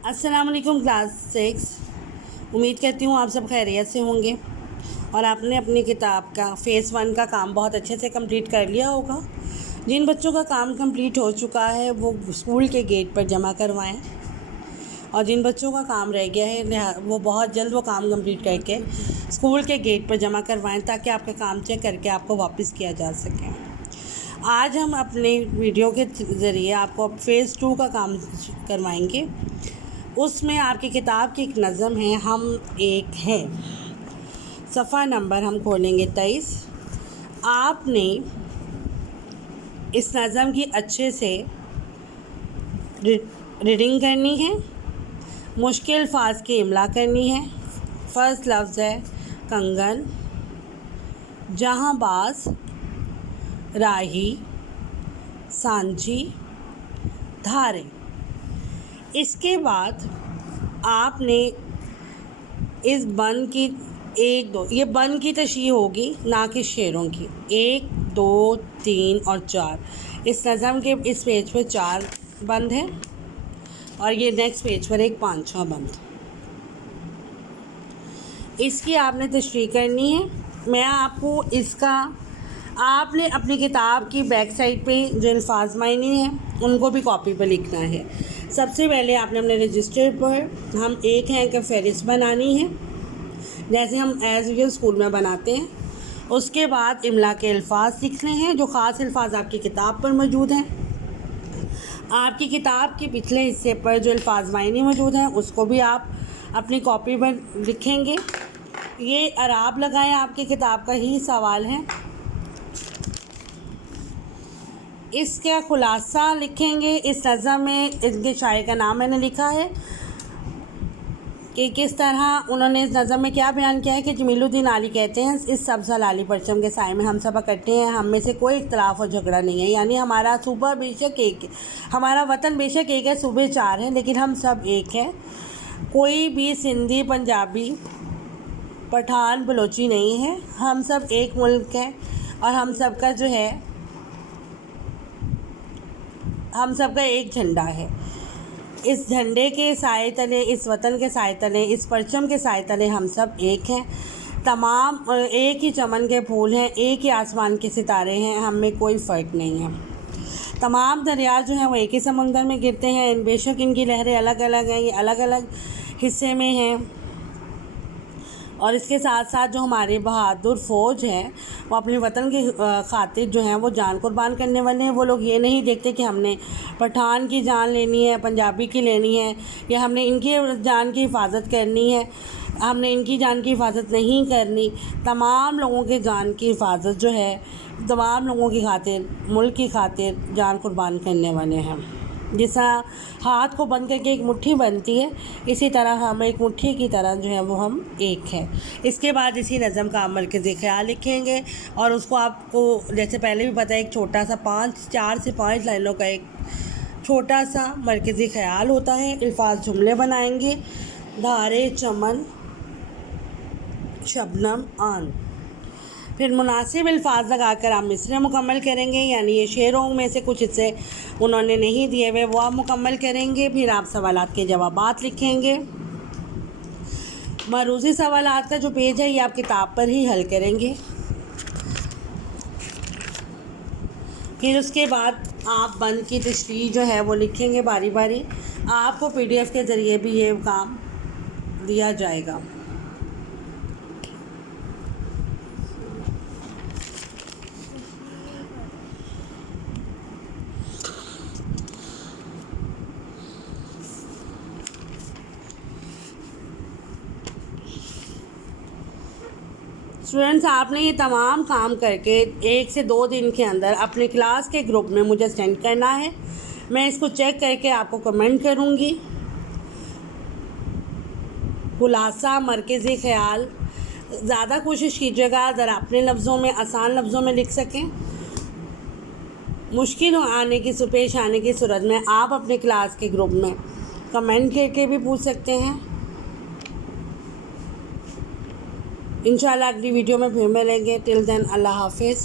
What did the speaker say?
अस्सलाम वालेकुम क्लास 6। उम्मीद करती हूँ आप सब खैरियत से होंगे और आपने अपनी किताब का फ़ेज़ 1 का काम बहुत अच्छे से कंप्लीट कर लिया होगा। जिन बच्चों का काम कंप्लीट हो चुका है वो स्कूल के गेट पर जमा करवाएं और जिन बच्चों का काम रह गया है वो बहुत जल्द वो काम कंप्लीट करके स्कूल के गेट पर जमा करवाएं ताकि आपका काम चेक करके आपको वापस किया जा सके। आज हम अपने वीडियो के ज़रिए आपको फ़ेज़ 2 का काम करवाएंगे। उसमें आपकी किताब की एक नज़म है, हम एक है। सफ़ा नंबर हम खोलेंगे 23। आपने इस नज़म की अच्छे से रीडिंग करनी है, मुश्किल अल्फाज की इमला करनी है। फ़र्स्ट लफ्ज़ है कंगन, जहाँबाज, राही, सांझी, धारे। इसके बाद आपने इस बन की ये बन की तशरीह होगी ना कि शेरों की। 1, 2, 3 और 4 इस नज़म के इस पेज पर 4 बंद हैं और ये नेक्स्ट पेज पर एक 5वां बंद। इसकी आपने तशरीह करनी है। मैं आपको इसका आपने अपनी किताब की बैक साइड पे जो अल्फाज मायने हैं उनको भी कॉपी पर लिखना है। सबसे पहले आपने अपने रजिस्टर पर हम एक हैं का फहरिस्त बनानी है, जैसे हम एज़ यूजुअल स्कूल में बनाते हैं। उसके बाद इमला के अल्फाज लिखने हैं जो ख़ास अल्फाज आपकी किताब पर मौजूद हैं। आपकी किताब के पिछले हिस्से पर जो अल्फाज मायने मौजूद हैं उसको भी आप अपनी कॉपी पर लिखेंगे। ये अराब लगाएं आपकी किताब का ही सवाल है। इसका खुलासा लिखेंगे। इस नज़म में इनके शायर का नाम मैंने लिखा है कि किस तरह उन्होंने इस नज़म में क्या बयान किया है कि जमीलुद्दीन आली कहते हैं, इस सब्ज़ लाली परचम के साए में हम सब इकट्ठे हैं, हम में से कोई इख्तलाफ और झगड़ा नहीं है। यानी हमारा सूबा बेशक एक, हमारा वतन बेशक एक है, सूबे 4 हैं, लेकिन हम सब एक हैं। कोई भी सिंधी, पंजाबी, पठान, बलोची नहीं है। हम सब एक मुल्क हैं और हम सब का जो है हम सब का एक झंडा है। इस झंडे के साए तले, इस वतन के साए तले, इस परचम के साए तले हम सब एक हैं। तमाम एक ही चमन के फूल हैं, एक ही आसमान के सितारे हैं, हम में कोई फ़र्क नहीं है। तमाम दरिया जो हैं वो एक ही समुंदर में गिरते हैं, बेशक इनकी लहरें अलग अलग हैं, ये अलग अलग हिस्से में हैं। और इसके साथ साथ जो हमारे बहादुर फ़ौज हैं वो अपने वतन की खातिर जो हैं वो जान कुर्बान करने वाले हैं। वो लोग ये नहीं देखते कि हमने पठान की जान लेनी है, पंजाबी की लेनी है, या हमने इनकी जान की हिफाजत करनी है, हमने इनकी जान की हिफाजत नहीं करनी। तमाम लोगों के जान की हिफाजत जो है तमाम लोगों की खातिर, मुल्क की खातिर जान कुर्बान करने वाले हैं। जिस तरह हाथ को बंद करके एक मुट्ठी बनती है, इसी तरह हम एक मुट्ठी की तरह जो है वो हम एक हैं। इसके बाद इसी नज़म का मरकज़ी ख़याल लिखेंगे और उसको आपको जैसे पहले भी पता है एक छोटा सा 4 से 5 लाइनों का एक छोटा सा मरकज़ी ख़याल होता है। अल्फाज जुमले बनाएंगे, धारे, चमन, शबनम, आन। फिर मुनासिब अल्फाज लगाकर आप मिसरे मुकम्मल करेंगे, यानी ये शेरों में से कुछ हिस्से उन्होंने नहीं दिए हुए वो आप मुकम्मल करेंगे। फिर आप सवालात के जवाबात लिखेंगे। मरूज़ी सवालात का जो पेज है ये आप किताब पर ही हल करेंगे। फिर उसके बाद आप बंद की तशरीह जो है वो लिखेंगे बारी बारी। आपको PDF के ज़रिए भी ये काम दिया जाएगा। स्टूडेंट्स, आपने ये तमाम काम करके 1 से 2 दिन के अंदर अपने क्लास के ग्रुप में मुझे सेंड करना है। मैं इसको चेक करके आपको कमेंट करूँगी। खुलासा, मरकज़ी ख़याल, ज़्यादा कोशिश कीजिएगा ज़रा अपने लफ्ज़ों में, आसान लफ्ज़ों में लिख सकें। मुश्किल पेश आने की सूरत में आप अपने क्लास के ग्रुप में कमेंट करके भी पूछ सकते हैं। इंशाल्लाह अगली वीडियो में फिर मिलेंगे। टिल देन अल्लाह हाफिज़।